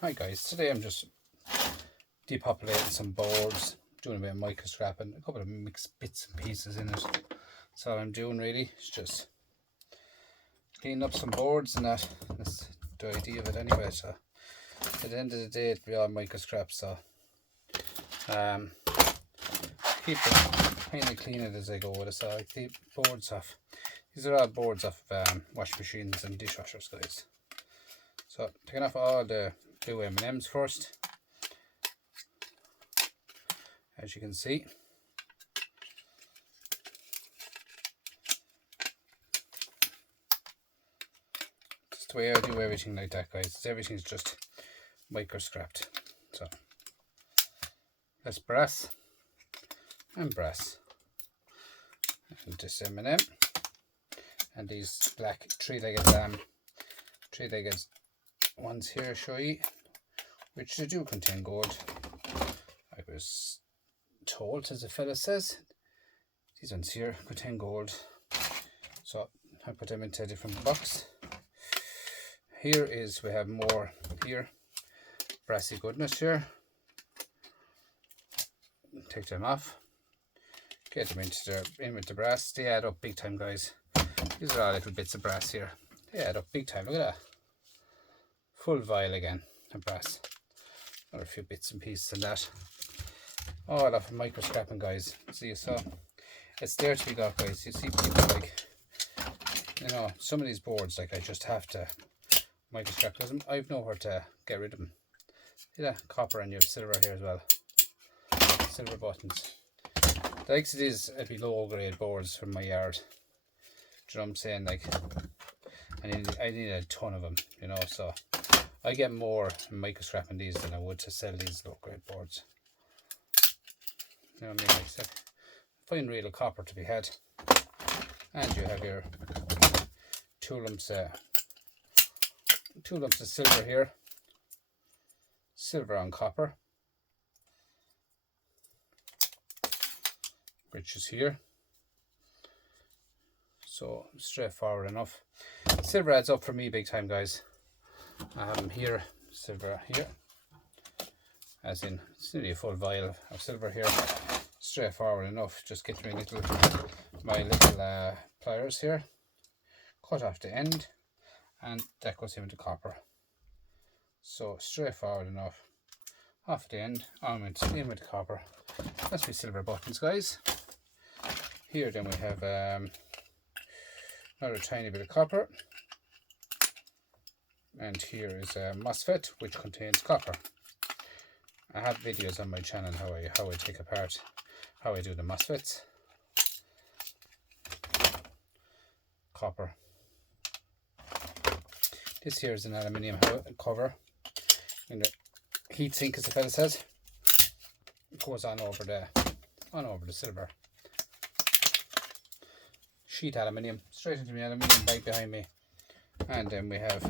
Hi guys, today I'm just depopulating some boards, doing a bit of microscraping, a couple of mixed bits and pieces in it. That's all I'm doing really, it's just cleaning up some boards and that. That's the idea of it anyway, so at the end of the day it'll be all microscrap, so keep it kind of clean it as I go with it. So I keep boards off, these are all boards off wash machines and dishwashers guys. So taking off all the blue M&Ms first, as you can see. Just the way I do everything like that guys, everything's just microscrapped. So that's brass and brass, and this M&M, and these black three-legged ones here show you, which they do contain gold. I was told, as the fella says, these ones here contain gold, so I put them into a different box. Here is, we have more here, brassy goodness here. Take them off, get them in with the brass. They add up big time guys. These are all little bits of brass here, they add up big time. Look at that, full vial again of brass. Or a few bits and pieces and that, all off of microscraping guys. See, so it's there to be got guys. You see people like, you know, some of these boards like I just have to microscrap because I've nowhere to get rid of them. See that copper, and you have silver here as well, silver buttons. The likes of these would be low grade boards from my yard. Do you know what I'm saying? Like I need a ton of them, you know, so I get more microscraping these than I would to sell these low grade boards. You know what I mean? Like I said, fine real copper to be had. And you have your two lumps of silver here. Silver on copper, which is here. So straightforward enough. Silver adds up for me big time guys. Here, silver here, as in it's nearly a full vial of silver here. Straightforward enough. Just get my little pliers here, cut off the end, and that goes in with the copper. So straightforward enough. Off the end, in with the copper. That's my silver buttons guys. Here then we have another tiny bit of copper. And here is a MOSFET which contains copper. I have videos on my channel how I take apart, how I do the MOSFETs. Copper. This here is an aluminium cover in the heat sink, as the fella says. It goes on over the silver. Sheet aluminium, straight into the aluminium bag behind me. And then we have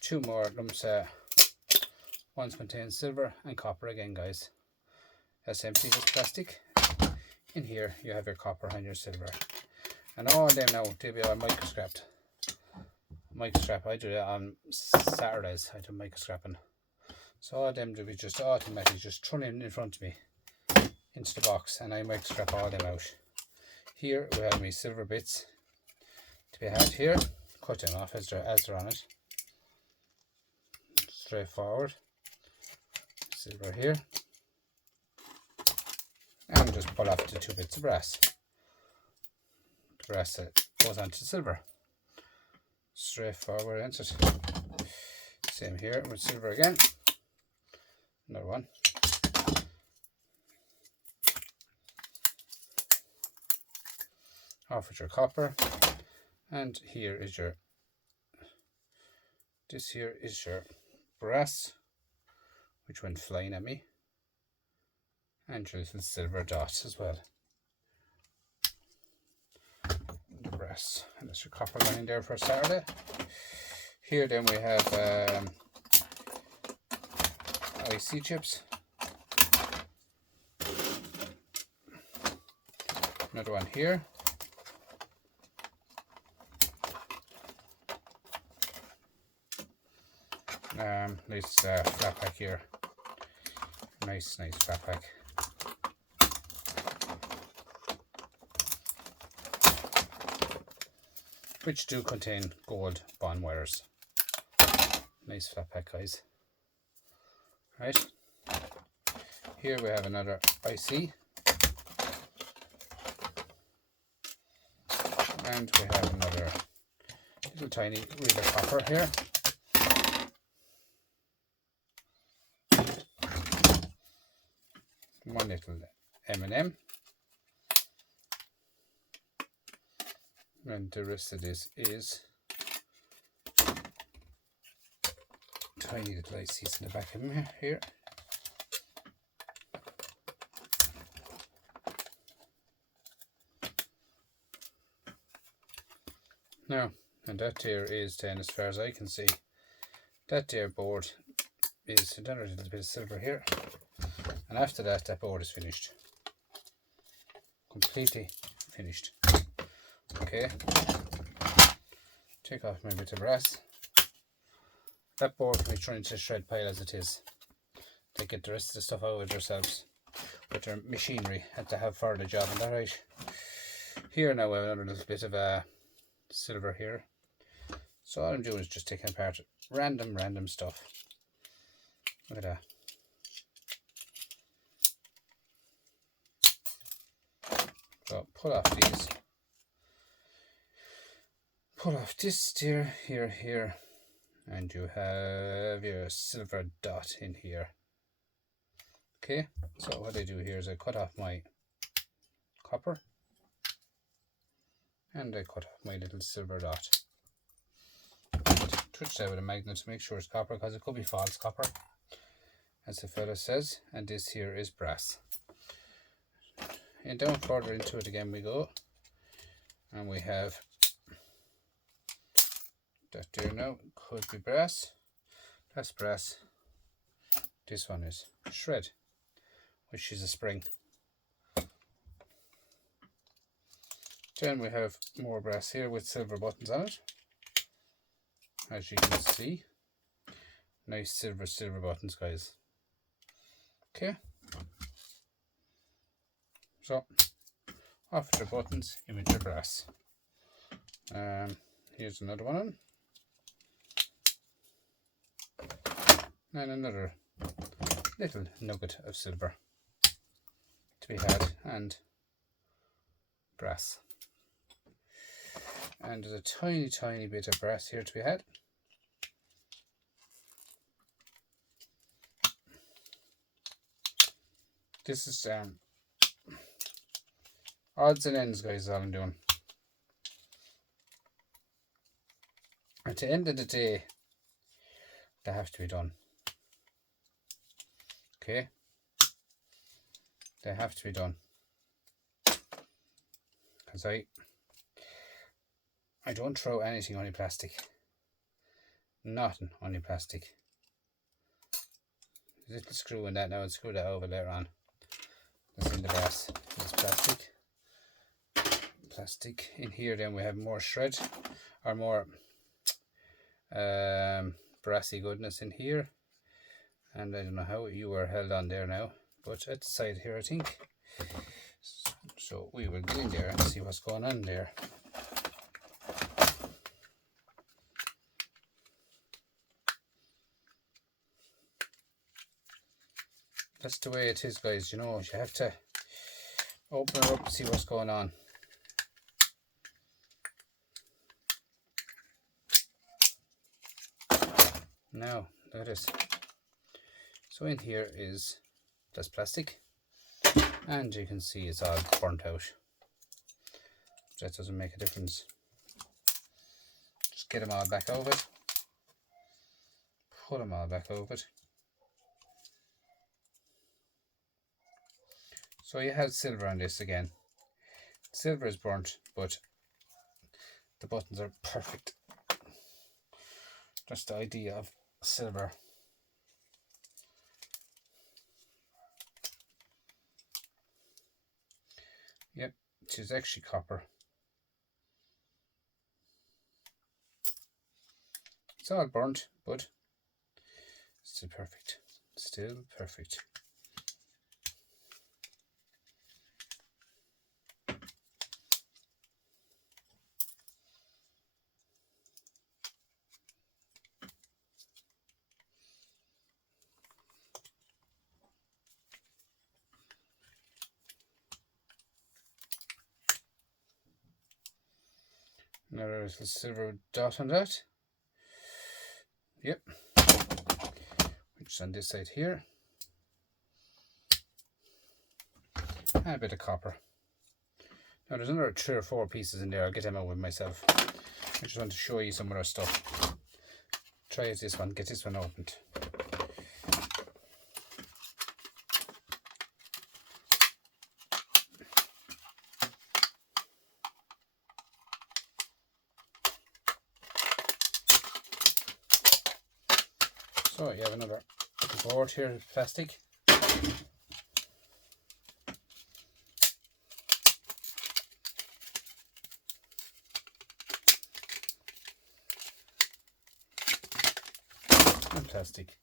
two more lumps. Ones contain silver and copper again guys. That's empty, just plastic. In here you have your copper and your silver. And all of them now, they'll be all microscrapped. Microscrap, I do that on Saturdays, I do microscrapping. So all of them will be just automatically just thrown in front of me into the box, and I microscrap all them out. Here we have my silver bits to be had here. Cut them off as they're on it. Straightforward. Silver here. And just pull off the two bits of brass. The brass that goes onto the silver. Straightforward answer. Same here with silver again. Another one. Off with your copper. And here is your, this here is your brass, which went flying at me, and your little silver dot as well. The brass, and that's your copper lying there for Saturday. Here then we have IC chips. Another one here. Nice flat pack here. Nice flat pack. Which do contain gold bond wires. Nice flat pack, guys. Right. Here we have another IC. And we have another little tiny reel of copper here. One little M&M. And the rest of this is tiny little ICs in the back of them here. Now, and that there is then, as far as I can see, that there board is another little bit of silver here. And after that, that board is finished. Completely finished. Okay. Take off my bit of brass. That board can be thrown into a shred pile as it is. They get the rest of the stuff out of it themselves with their machinery and to have for the job. And that right. Here now we have another little bit of silver here. So all I'm doing is just taking apart random stuff. Look at that. So pull off these. Pull off this here, and you have your silver dot in here. Okay, so what I do here is I cut off my copper and I cut off my little silver dot. Touch that with a magnet to make sure it's copper, because it could be false copper, as the fellow says, and this here is brass. And down further into it again we go, and we have that there now, could be brass. That's brass. This one is shred, which is a spring. Then we have more brass here with silver buttons on it. As you can see, nice silver buttons, guys. Okay. So, off with the buttons, in with your brass. Here's another one. And another little nugget of silver to be had, and brass. And there's a tiny bit of brass here to be had. This is odds and ends, guys, is all I'm doing. At the end of the day, they have to be done. Okay? They have to be done. Because I don't throw anything on the plastic. Nothing on the plastic. There's a little screw in that now, and screw that over later on. That's in the brass. It's plastic. Plastic. In here then we have more shred, or more brassy goodness in here. And I don't know how you were held on there now, but at the side here I think. So we will get in there and see what's going on there. That's the way it is, guys, you know, you have to open it up and see what's going on. Now, look at this. So in here is just plastic, and you can see it's all burnt out. That doesn't make a difference. Just get them all back over it. Put them all back over it. So you have silver on this again. Silver is burnt, but the buttons are perfect. That's the idea of silver. Yep, it is actually copper. It's all burnt, but Still perfect. Still perfect. Another little silver dot on that. Yep. Which is on this side here. And a bit of copper. Now there's another 3 or 4 pieces in there. I'll get them out with myself. I just want to show you some of our stuff. Try this one. Get this one opened. So you have another board here, plastic. And plastic.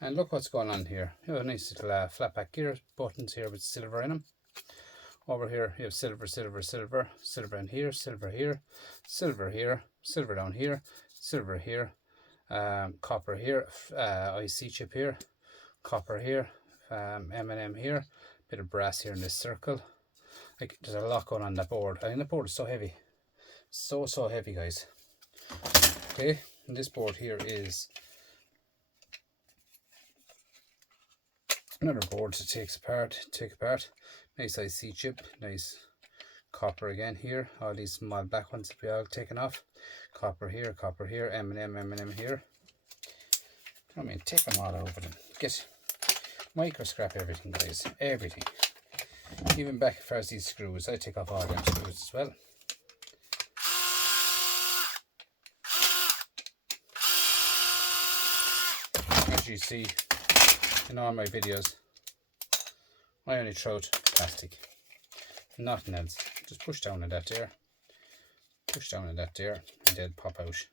And look what's going on here. You have a nice little flat back gear buttons here with silver in them. Over here you have silver, silver, silver, silver in here, silver here, silver here, silver down here, silver here. Copper here, IC chip here, copper here, M&M here, bit of brass here in this circle. Like, there's a lot going on that board. I mean, the board is so heavy, so heavy, guys. Okay, and this board here is another board to take apart. Nice IC chip, nice copper again here. All these small black ones will be all taken off. Copper here, M&M here. I mean, take them all over them. Get microscrap everything, guys. Everything. Even back as far as these screws, I take off all them screws as well. As you see in all my videos, I only throw out plastic. Nothing else. Just push down on that there. Push down on that there, and they'll pop out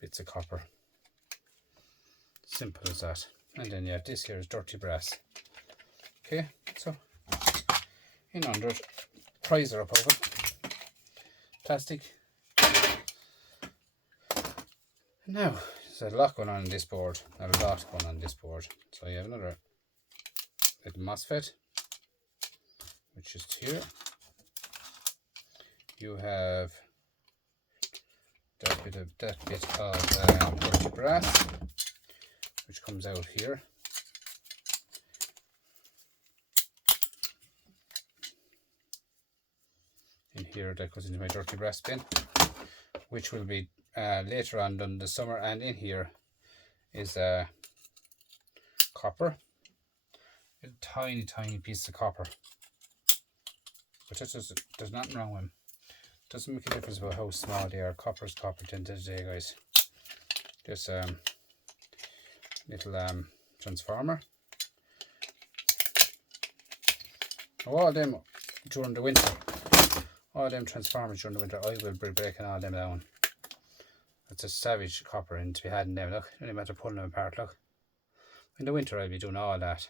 bits of copper. Simple as that. And then yeah, this here is dirty brass. Okay, so in under it, pries are up over it. Plastic. Now, there's a lot going on in this board. A lot going on in this board. So you have another little MOSFET, which is here. You have that bit of dirty brass, which comes out here. In here, that goes into my dirty brass bin, which will be later on done this summer. And in here is copper, a tiny piece of copper, but there's nothing wrong with them. Doesn't make a difference about how small they are. Copper is copper at the end of the day, guys. Just little transformer. All them during the winter, all them transformers during the winter, I will be breaking all them down. That's a savage copper and to be had in them. Look, only matter pulling them apart. Look, in the winter I'll be doing all that.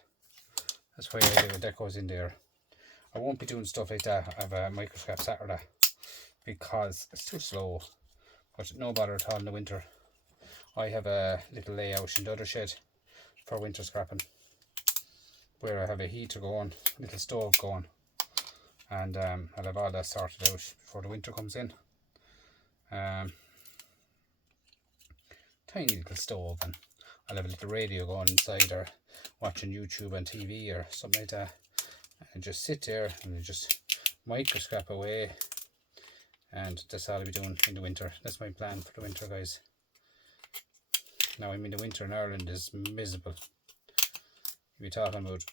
That's why I do it. That goes in there. I won't be doing stuff like that. I have a microscrap Saturday because it's too slow. But no bother at all in the winter. I have a little layout in the other shed for winter scrapping, where I have a heater going, a little stove going, and I'll have all that sorted out before the winter comes in. Tiny little stove, and I'll have a little radio going inside, or watching YouTube on TV or something like that, and just sit there and just microscrap away. And that's all I'll be doing in the winter. That's my plan for the winter, guys. Now, I mean, the winter in Ireland is miserable. You'll be talking about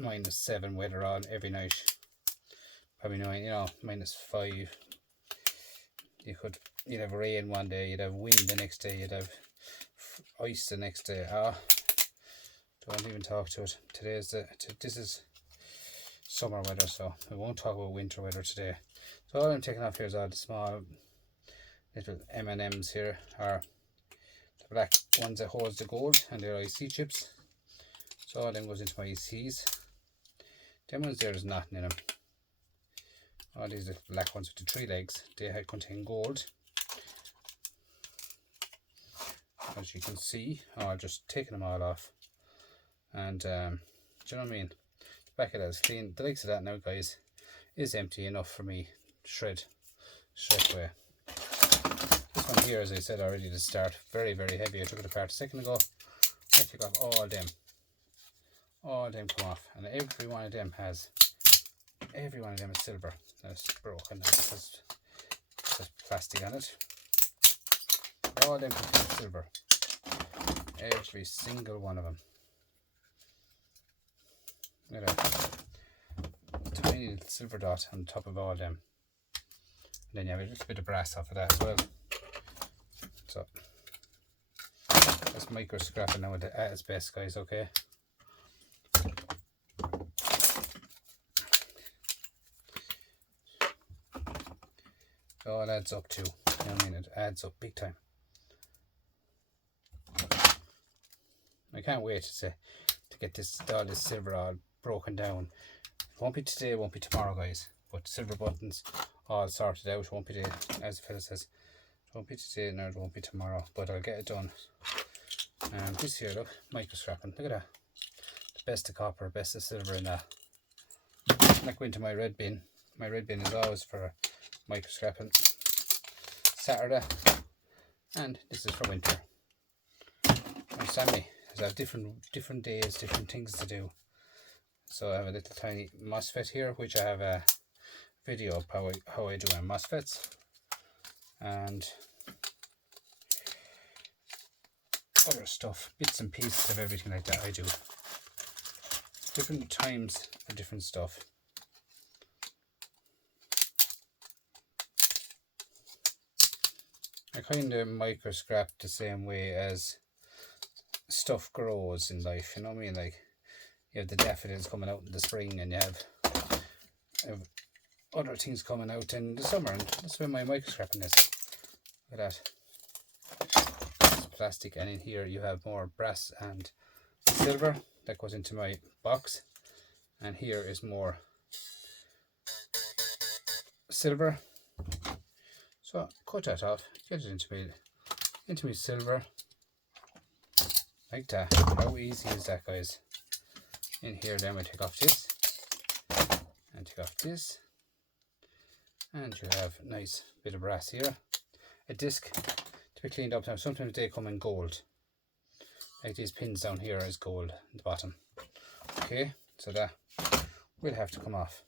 -7 weather on every night. Probably knowing, -5. You'd have rain one day, you'd have wind the next day, you'd have ice the next day. Don't even talk to it. This is summer weather, so we won't talk about winter weather today. So all I'm taking off here is all the small little M&Ms here, or black ones that holds the gold, and they're IC chips. So all them goes into my ICs. Them ones there's nothing in them. All these little black ones with the 3 legs, they contain gold. As you can see, I've just taken them all off. And do you know what I mean? The back of that is clean. The likes of that now, guys, is empty enough for me to shred away. This one here, as I said already to start, very, very heavy. I took it apart a second ago. I took off all them come off, and every one of them is silver. That's broken now because there's plastic on it. All them contain silver, every single one of them. Look at that tiny little silver dot on top of all them, and then you have a little bit of brass off of that as well. So that's micro scrapping now at its best, guys. Okay. It all adds up too. You know what I mean? It adds up big time. I can't wait to get all this silver all broken down. It won't be today, it won't be tomorrow, guys. But silver buttons all sorted out. It won't be today, as the fella says. It won't be today, no, it won't be tomorrow. But I'll get it done. This here, look, micro scrapping. Look at that. The best of copper, best of silver in that. That go into my red bin. My red bin is always for micro scrapping. Saturday, and this is for winter. Understand me? I have different days, different things to do. So I have a little tiny MOSFET here, which I have a video of how I do my MOSFETs, and other stuff, bits and pieces of everything like that I do. Different times for different stuff. I kind of micro scrap the same way as stuff grows in life, you know what I mean? Like, you have the daffodils coming out in the spring, and you have other things coming out in the summer, and that's where my micro scrapping is. Look at that. It's plastic, and in here you have more brass and silver that goes into my box, and here is more silver. So cut that off, get it into me silver, like that. How easy is that, guys? In here, then we take off this, and take off this, and you have a nice bit of brass here. A disc to be cleaned up now. Sometimes they come in gold, like these pins down here is gold at the bottom. Okay, so that will have to come off.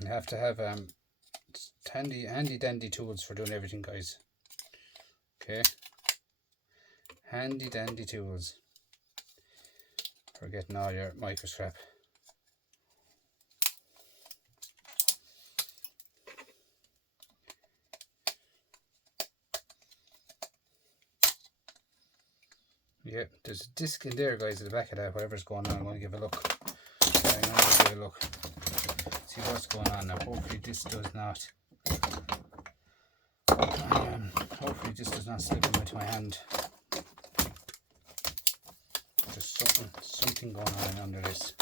You have to have handy dandy tools for doing everything, guys. Okay, handy dandy tools for getting all your micro scrap. Yeah, there's a disc in there, guys, at the back of that. Whatever's going on, I'm going to give a look. I'm going to give a look. See what's going on now. Hopefully this does not slip into my hand. There's something going on under this.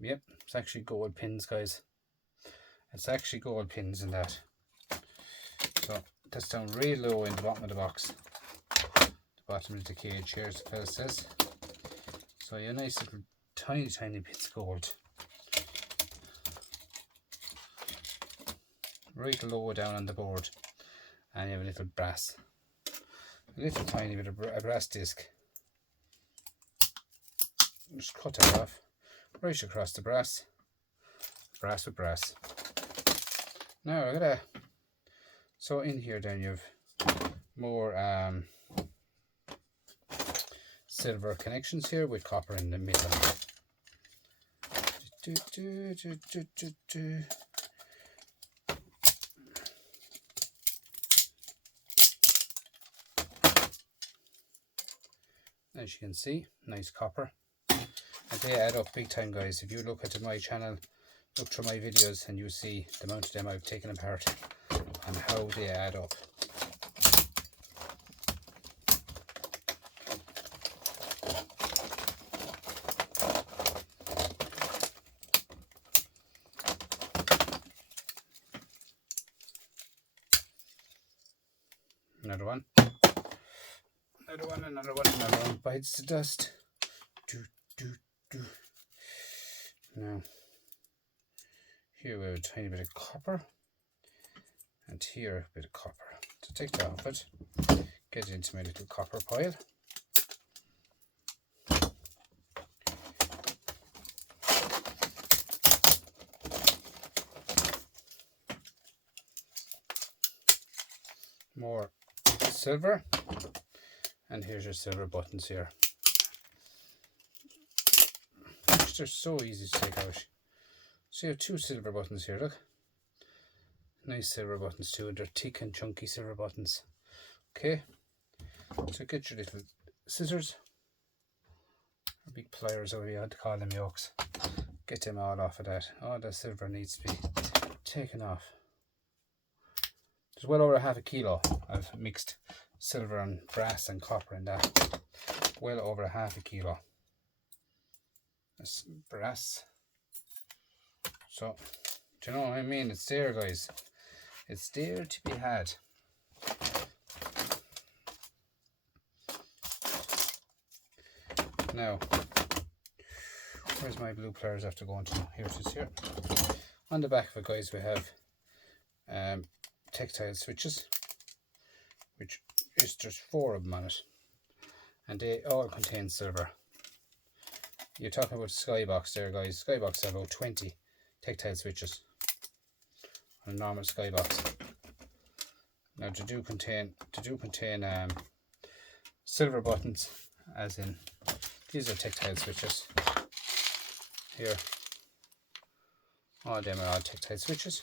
Yep, it's actually gold pins, guys. It's actually gold pins in that. So that's down real low in the bottom of the box. Bottom of the cage here, as the fella says. So you have nice little tiny bits of gold. Right low down on the board. And you have a little brass. A little tiny bit of a brass disc. Just cut that off. Right across the brass. Brass with brass. Now look at that. So in here then you have more silver connections here with copper in the middle. as you can see, nice copper. And they add up big time, guys. If you look at my channel, look through my videos, and you see the amount of them I've taken apart and how they add up. Another one. Another one, another one, another one bites the dust. Do, do, do. Now, here we have a tiny bit of copper, and here a bit of copper. So take that off it, get it into my little copper pile. More silver, and here's your silver buttons here. They're so easy to take out. So you have 2 silver buttons here, look. Nice silver buttons too, and they're thick and chunky silver buttons. Okay, so get your little scissors, or big pliers, or you had to call them yokes. Get them all off of that. All the silver needs to be taken off. There's well over half a kilo of mixed silver and brass and copper in that. Well over half a kilo. That's brass. So, do you know what I mean? It's there, guys. It's there to be had. Now, where's my blue pliers after going to? Here it is here. On the back of it, guys, we have tactile switches, which is just 4 of them on it, and they all contain silver. You're talking about Skybox there, guys. Skybox have about 20 tactile switches on a normal Skybox. Now they do contain silver buttons, as in these are tactile switches. Here, all of them are all tactile switches.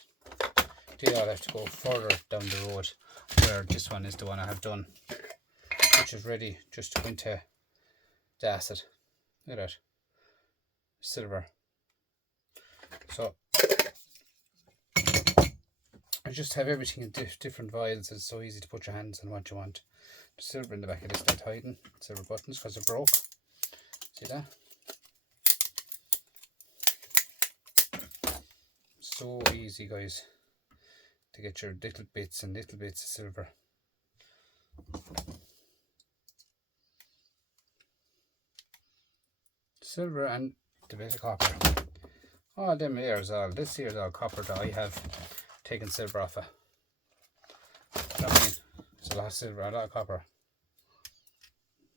They all have to go further down the road, where this one is the one I have done, which is ready just to go into the acid. Look at that, silver. So I just have everything in different vials. It's so easy to put your hands on what you want. The silver in the back of this not hiding, silver buttons, because they're broke. See that? So easy, guys, to get your little bits and little bits of silver. Silver and the bit of copper. Oh, them here is all, this here is all copper that I have taken silver off of. You know what I mean? It's a lot of silver, a lot of copper.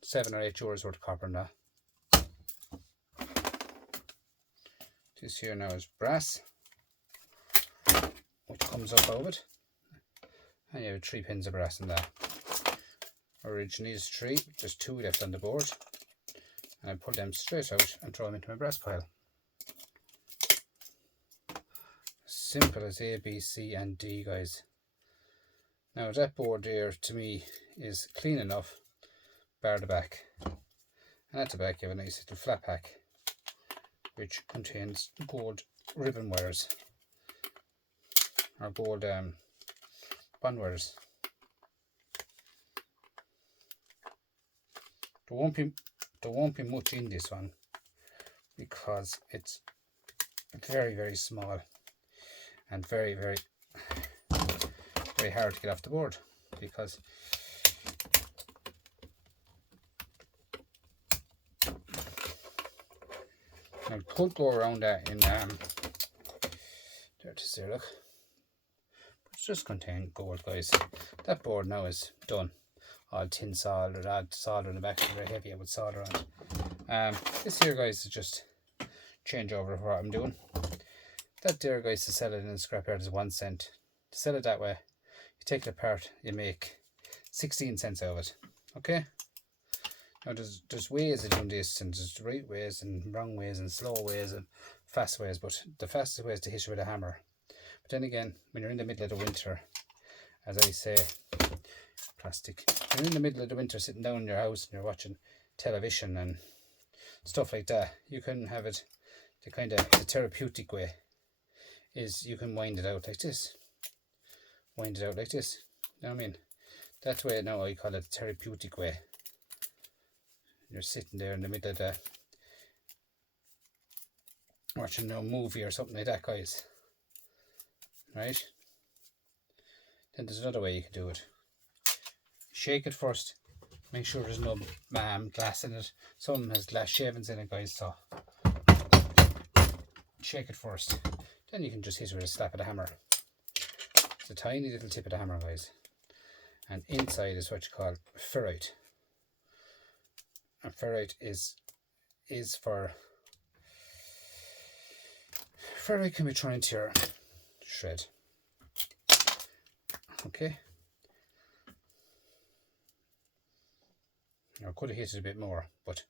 7 or 8 euros worth of copper in that. This here now is brass, which comes up out of it, and you have 3 pins of brass in that. Originally is 3, just 2 left on the board, and I pull them straight out and throw them into my brass pile. Simple as A, B, C and D, guys. Now that board there to me is clean enough, bar the back, and at the back you have a nice little flat pack which contains gold ribbon wires, or gold bond wires. There won't be much in this one because it's very, very small and very, very, very hard to get off the board, because I could go around that in there to see, look, but it's just contained gold, guys. That board now is done, all tin soldered, add solder in the back, very heavy with solder on it. This here, guys, is just change over what I'm doing. That there, guys, to sell it in a scrapyard is 1 cent. To sell it that way, you take it apart, you make 16 cents out of it. Okay? Now there's ways of doing this, and there's right ways and wrong ways and slow ways and fast ways, but the fastest way is to hit you with a hammer. But then again, when you're in the middle of the winter, as I say, plastic, when you're in the middle of the winter sitting down in your house and you're watching television and stuff like that. You can have it the kind of the therapeutic way is you can wind it out like this. Wind it out like this. You know what I mean? That's the way now I call it the therapeutic way. You're sitting there in the middle of the watching a movie or something like that, guys. Right? Then there's another way you can do it. Shake it first. Make sure there's no glass in it. Some has glass shavings in it, guys, so shake it first. Then you can just hit it with a slap of the hammer. It's a tiny little tip of the hammer, guys. And inside is what you call ferrite. And ferrite is for... Ferrite can be thrown into your shred. Okay. I could have hit it a bit more, but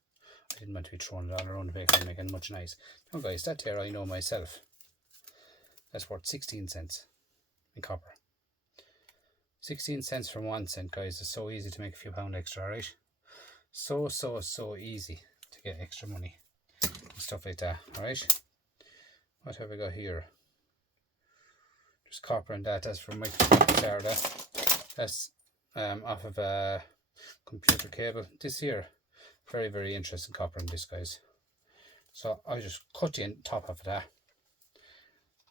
I didn't want to be throwing it all around the bakery and making much noise. Now guys, that there I know myself. That's worth 16 cents in copper. 16 cents from 1 cent, guys. It's so easy to make a few pound extra, right? So easy to get extra money and stuff like that, alright? What have we got here? There's copper and that. That's from microscraping. That's off of a computer cable. This here, very interesting copper in this, guys. So I just cut the top of that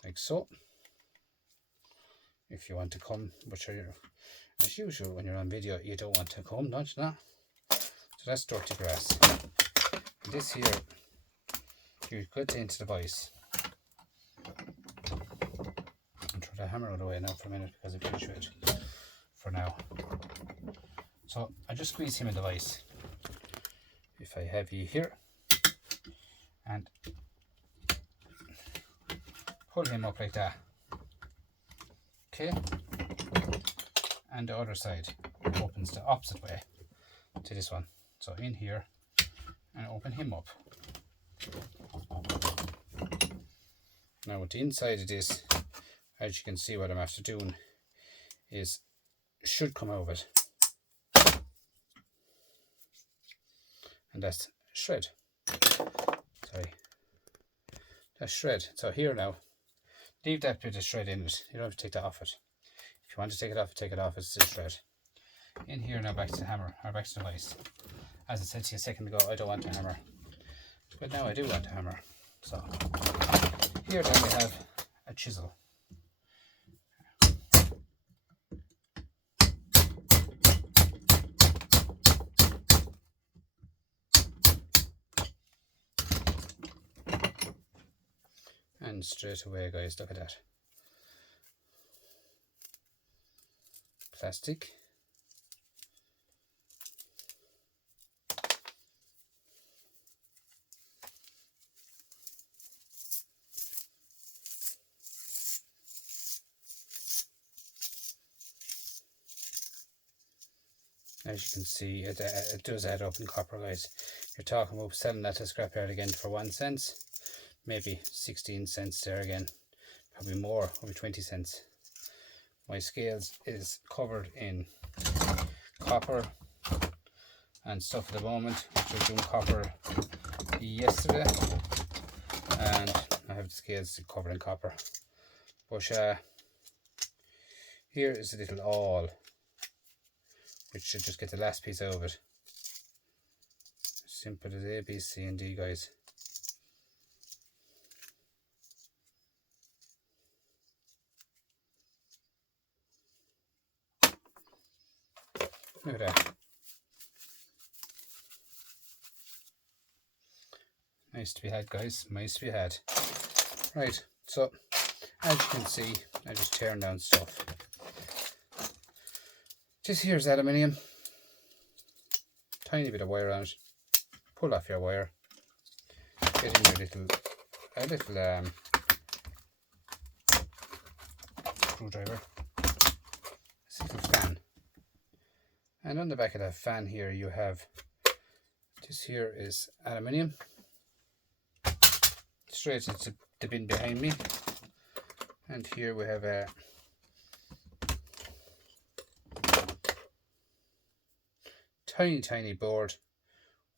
like so. If you want to come, but as usual when you're on video you don't want to come, don't you? So that's dirty brass. And this here you cut into the vise. I'll throw the hammer out of the way now for a minute because I finished with it for now. So I just squeeze him in the vise. If I have you here and pull him up like that. Okay, and the other side opens the opposite way to this one. So in here and open him up. Now with the inside of this, as you can see, what I'm after doing is should come out of it, and that's shred. Sorry, that's shred. So here now, leave that bit of shred in it. You don't have to take that off it. If you want to take it off, it's still shred. In here now, back to the hammer, or back to the vise. As I said to you a second ago, I don't want a hammer. But now I do want a hammer. So, here then we have a chisel. And straight away, guys, look at that. Plastic. As you can see, it does add up in copper, guys. You're talking about selling that to scrapyard again for 1 cent. Maybe 16 cents there again, probably more, probably 20 cents. My scales is covered in copper and stuff at the moment, which I was doing copper yesterday, and I have the scales covered in copper. But here is a little awl, which should just get the last piece out of it. Simple as A, B, C and D, guys. Look at that. Nice to be had, guys. Nice to be had. Right, so as you can see, I just tearing down stuff. This here's aluminium. Tiny bit of wire on it. Pull off your wire. Get in your little screwdriver. This little fan. And on the back of that fan here you have, this here is aluminium. Straight into the bin behind me. And here we have a tiny board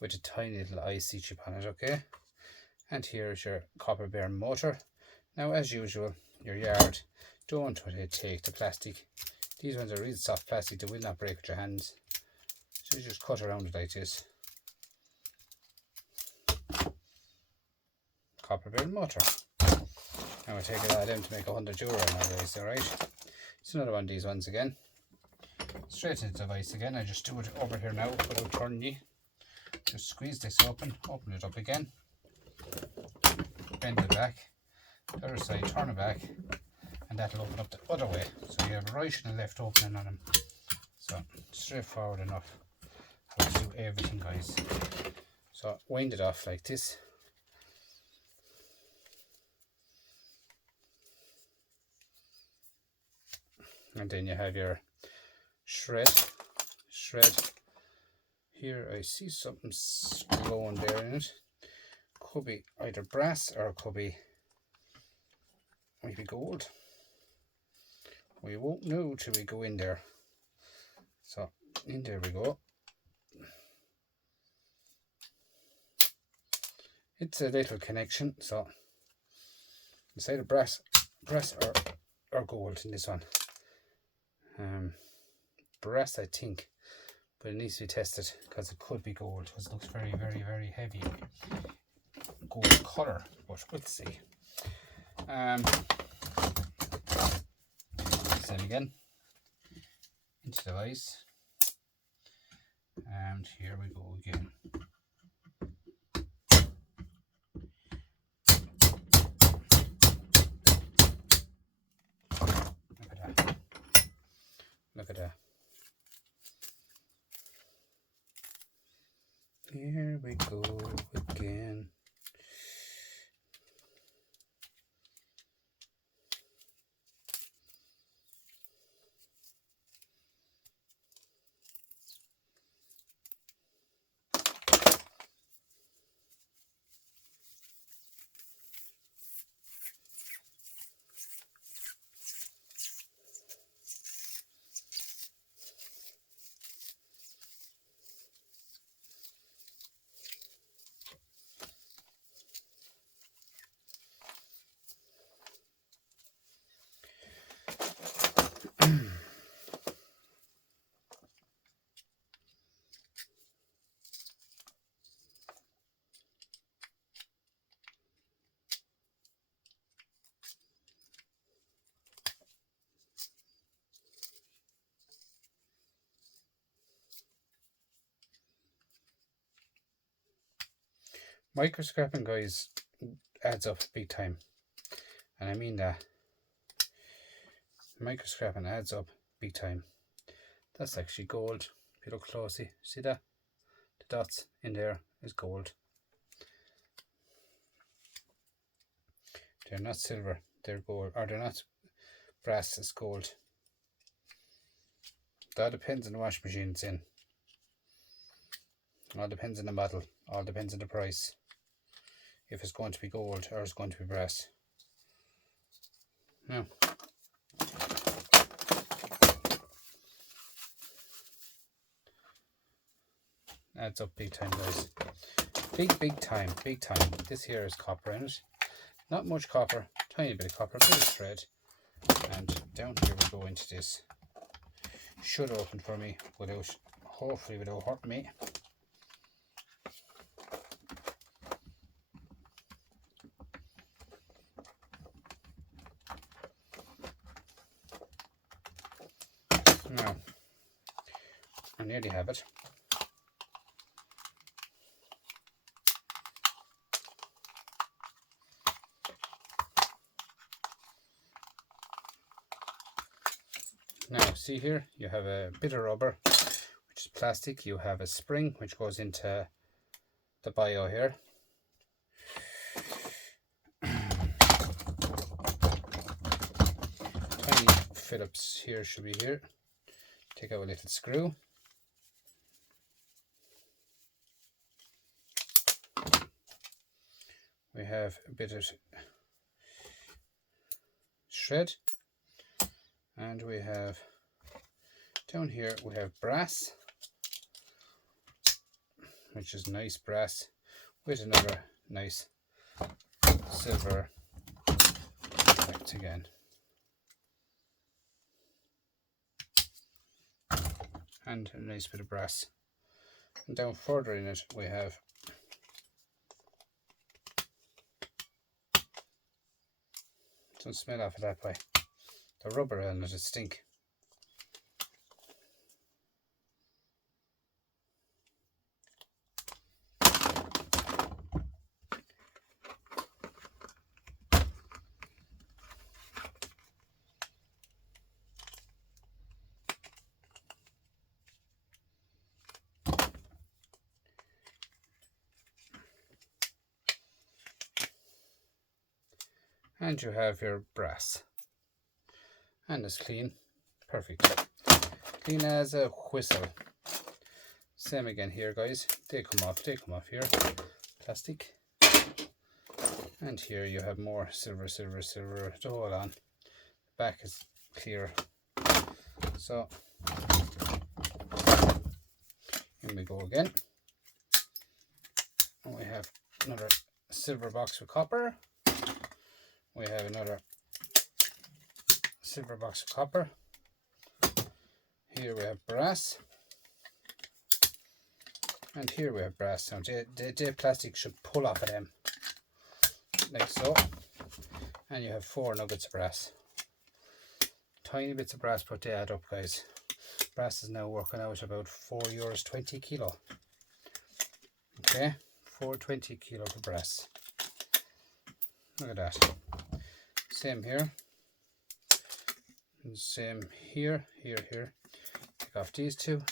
with a tiny little IC chip on it, okay? And here's your copper bearing motor. Now, as usual, your yard, don't take the plastic. These ones are really soft plastic, they will not break with your hands. So you just cut around it like this. Copper bearing motor. And we'll take a lot of them to make €100 nowadays, alright? It's another one of these ones again. Straight into the device again. I just do it over here now without turning you. Just squeeze this open it up again. Bend it back. The other side, turn it back. And that'll open up the other way. So you have a right and a left opening on them. So straightforward enough how to do everything, guys. So wind it off like this. And then you have your shred. Here I see something glowing there in it. Could be either brass or it could be maybe gold. We won't know till we go in there. So in there we go. It's a little connection, so it's either brass or gold in this one. Brass, I think, but it needs to be tested because it could be gold, because it looks very, very, very heavy gold colour, but we'll see. Same again into the device, and here we go again. Look at that. Here we go again. Microscraping, guys, adds up big time, and I mean that. Microscraping adds up big time. That's actually gold. If you look closely, see that? The dots in there is gold. They're not silver, they're gold, or they're not brass, it's gold. That depends on the wash machine it's in. All depends on the model, all depends on the price. If it's going to be gold or it's going to be brass. Now, adds up big time, guys. Big time. This here is copper in it. Not much copper, tiny bit of copper, bit of thread. And down here we go into this. Should open for me without, hopefully without hurting me. Now, I nearly have it. Now, see here, you have a bit of rubber, which is plastic. You have a spring, which goes into the bio here. Tiny Phillips here should be here. Take out a little screw. We have a bit of shred, and we have down here we have brass. which is nice brass with another nice silver effect again. And a nice bit of brass. And down further in it we have don't smell off of that way. The rubber on it, it stink. And you have your brass. And it's clean. Perfect. Clean as a whistle. Same again here, guys. They come off here. Plastic. And here you have more silver to hold on. Back is clear. So here we go again. And we have another silver box with copper. We have another silver box of copper. Here we have brass. And here we have brass. Now the plastic should pull off of them. Like so. And you have 4 nuggets of brass. Tiny bits of brass, but they add up, guys. Brass is now working out about €4 20 kilo. Okay, 4.20 kilo for brass. Look at that. Same here. And same here. Take off these 2.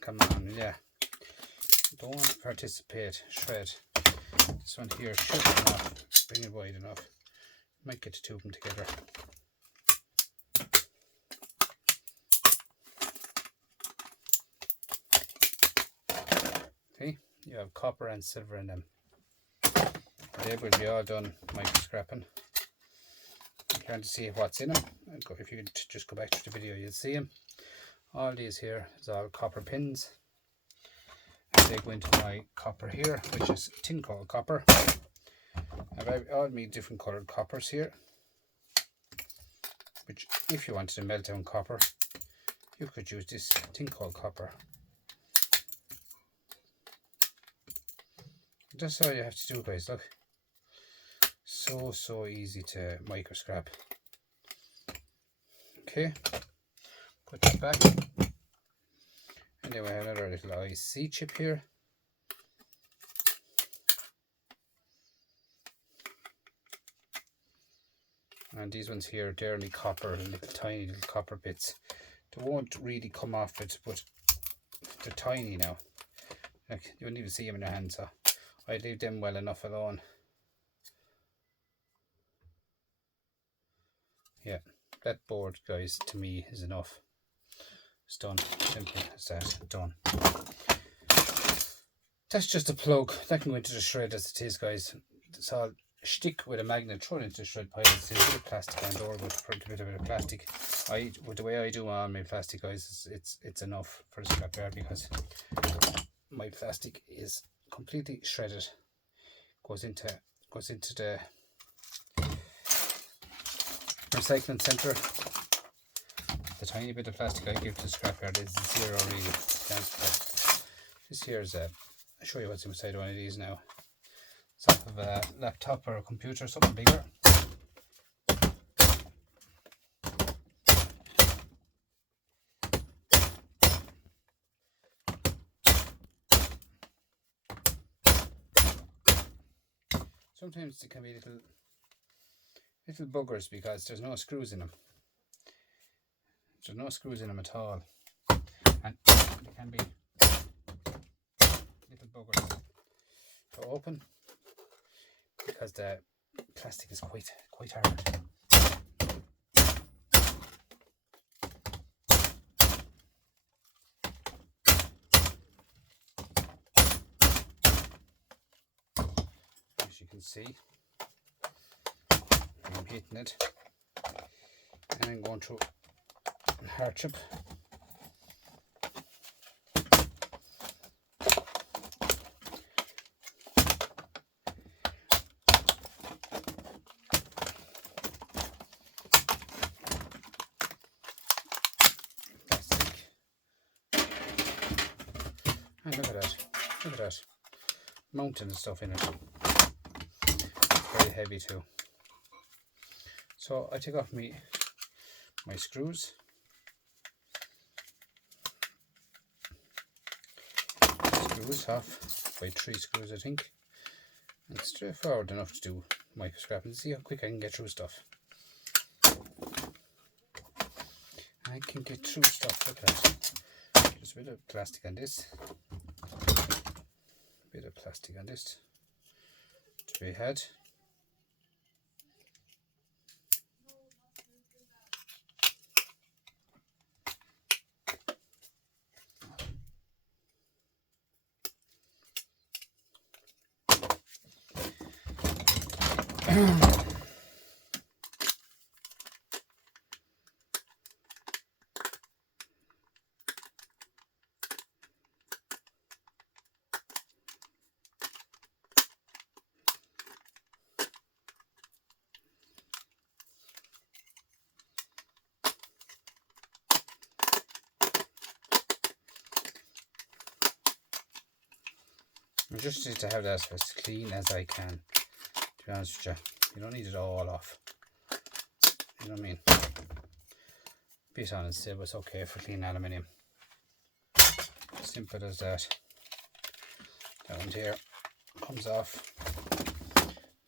Come on, yeah. Don't want to participate. Shred. This one here should come off. Bring it wide enough. Might get the 2 of them together. See, you have copper and silver in them. They will be all done microscraping. If you want to see what's in them, if you just go back to the video, you'll see them. All these here is all copper pins. And they go into my copper here, which is tin coil copper. I have all my different coloured coppers here. Which, if you wanted to melt down copper, you could use this tin coil copper. That's all you have to do, guys. Look, so easy to microscrap. Okay, put that back, and then we have another little IC chip here. And these ones here, they're only copper, little tiny little copper bits. They won't really come off it, but they're tiny now. Like, you wouldn't even see them in your hand, so I'd leave them well enough alone. Yeah, that board, guys, to me is enough. It's done. Simple as that. Done. That's just a plug. That can go into the shred as it is, guys. It's all stick with a magnet, throw it into the shred pile. It's a bit of plastic on door, but for a bit of plastic. With the way I do my plastic, guys, it's enough for the scrapyard, because my plastic is completely shredded. Goes into the recycling centre. The tiny bit of plastic I give to the scrapyard is 0 really. This here is I'll show you what's inside one of these now. It's off of a laptop or a computer, something bigger. Sometimes they can be little buggers because there's no screws in them. There's no screws in them at all, and they can be little buggers to open because the plastic is quite hard. As you can see, I'm hitting it and I'm going through hardship. And look at that. Look at that. Mountain and stuff in it. It's very heavy too. So I take off my screws. Screws off by 3 screws, I think. And it's straightforward enough to do microscraping. See how quick I can get through stuff. I can get through stuff. Look at that. Just a bit of plastic on this. Bit of plastic on this to be had. I just need to have that as clean as I can, to be honest with you. You don't need it all off. You know what I mean? Bit on it still, but it's okay for clean aluminium. Simple as that. That one here comes off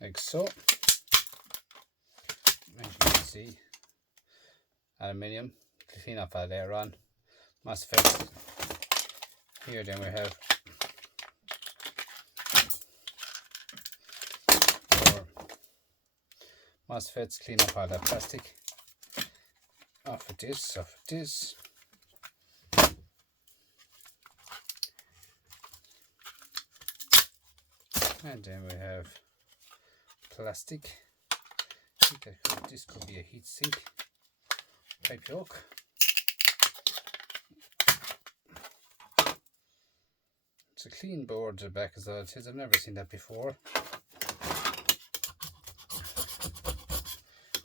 like so. As you can see, aluminium, clean off that later on. MOSFETs. Here then we have MOSFETs, clean up all that plastic. Off with this, off with this. And then we have plastic. I think this could be a heat sink pipe yoke. It's a clean board at the back as well. It is. I've never seen that before.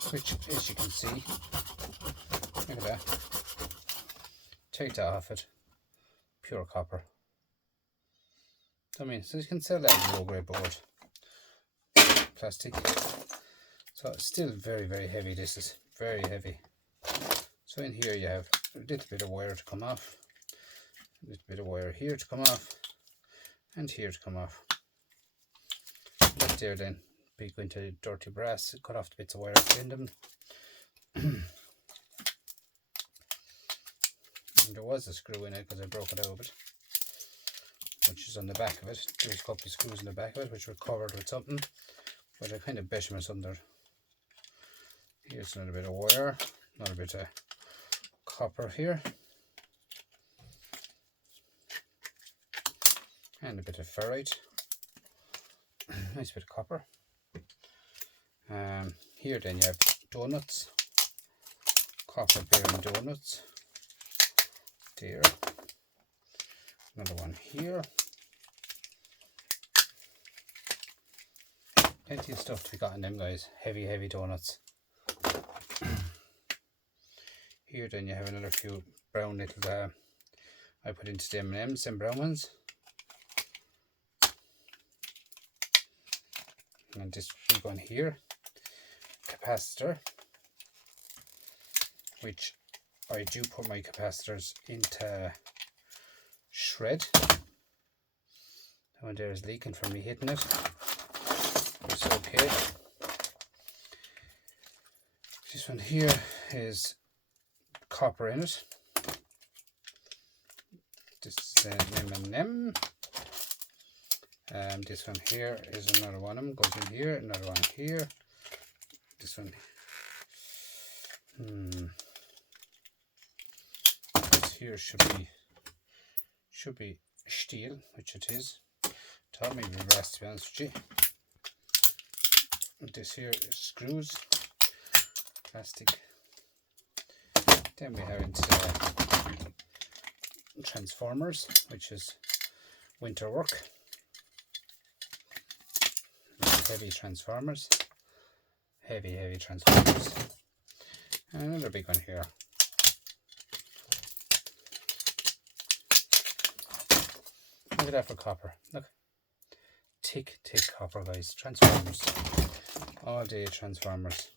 Which, as you can see, look at that. Take that off it. Pure copper. I mean, so you can sell that as a low grade board. Plastic. So it's still very, very heavy. This is very heavy. So in here you have a little bit of wire to come off. A little bit of wire here to come off. And here to come off. Right there then. Go into dirty brass, cut off the bits of wire in them. And there was a screw in it because I broke it out of it, which is on the back of it. There's a couple of screws in the back of it which were covered with something, but I kind of bashed them under. Here's another bit of wire, another bit of copper here, and a bit of ferrite. Nice bit of copper. Here then you have donuts, copper bearing donuts. There, another one here. Plenty of stuff to be got in them, guys. Heavy, heavy donuts. Here then you have another few brown little. I put into the M&Ms, them brown ones. And this big one here, capacitor, which I do put my capacitors into shred. That one there is leaking from me hitting it. It's okay. This one here is copper in it. This is an M&M. This one here is another one of them, goes in here, another one here. This one, this here should be steel, which it is. Thought maybe brass, to be honest with you. This here is screws, plastic, Then we have into transformers, which is winter work. Heavy transformers. Heavy transformers. And another big one here. Look at that for copper. Look. Thick copper, guys. Transformers. All day transformers.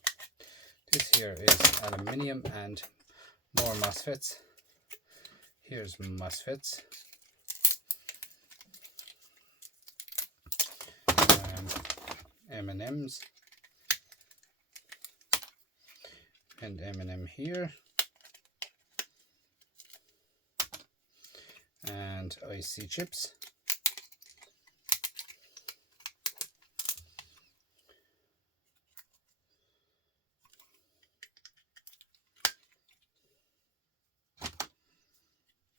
This here is aluminium and more MOSFETs. Here's MOSFETs. M&Ms. And M&M here. And IC chips.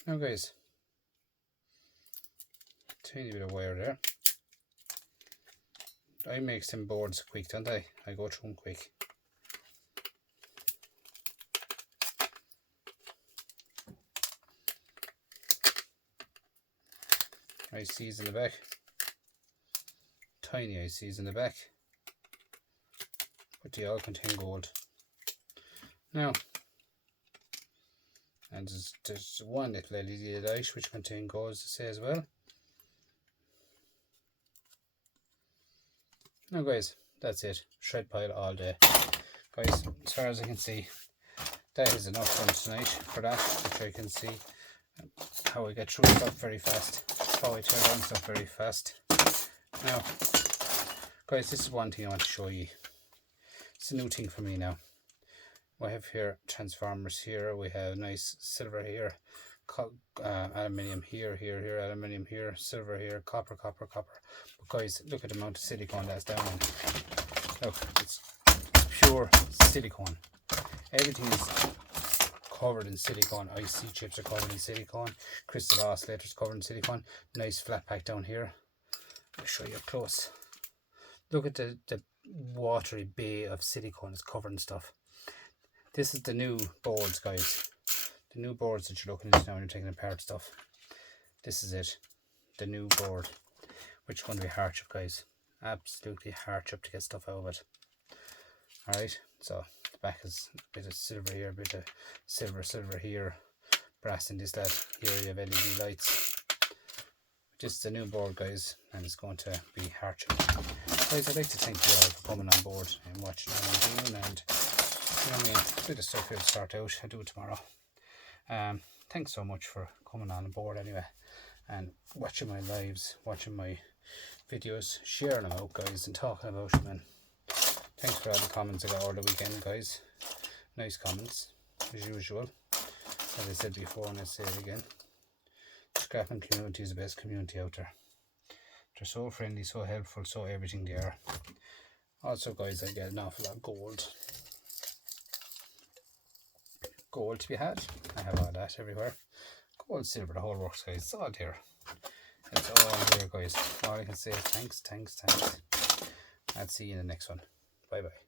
Now guys, tiny bit of wire there. I make some boards quick, don't I? I go through them quick. ICs in the back. Tiny ICs in the back. But they all contain gold. Now, and there's one little LED light which contains gold, to say as well. Now guys, that's it. Shred pile all day. Guys, as far as I can see, that is enough for tonight for that, which I can see how I get through stuff very fast, how I tear down stuff very fast. Now, guys, this is one thing I want to show you. It's a new thing for me now. We have here transformers here, we have nice silver here, aluminium here, aluminium here, silver here, copper. But guys, look at the amount of silicone that's down in. Look, it's pure silicone. Everything is covered in silicone. IC chips are covered in silicone. Crystal oscillators covered in silicone. Nice flat pack down here. I'll show you up close. Look at the watery bay of silicone. It's covered in stuff. This is the new boards, guys. The new boards that you're looking at now when you're taking apart stuff. This is it. The new board. Which is going to be hardship, guys. Absolutely hardship to get stuff out of it. Alright, so the back is a bit of silver here, a bit of silver here. Brass in this lad. Here you have LED lights. This is the new board, guys, and it's going to be hardship. Guys, I'd like to thank you all for coming on board and watching what I'm doing, and you know what I mean, a bit of stuff here to start out. I'll do it tomorrow. Thanks so much for coming on board anyway, and watching my lives, watching my videos, sharing them out, guys, and talking about them. And thanks for all the comments I got over the weekend, guys. Nice comments, as usual. As I said before, and I'll say it again. The scrapping community is the best community out there. They're so friendly, so helpful, so everything they are. Also, guys, I get an awful lot of gold. Gold to be had. I have all that everywhere. Gold, silver, the whole works, guys. It's all there. It's all there, guys. All I can say is thanks. I'll see you in the next one. Bye bye.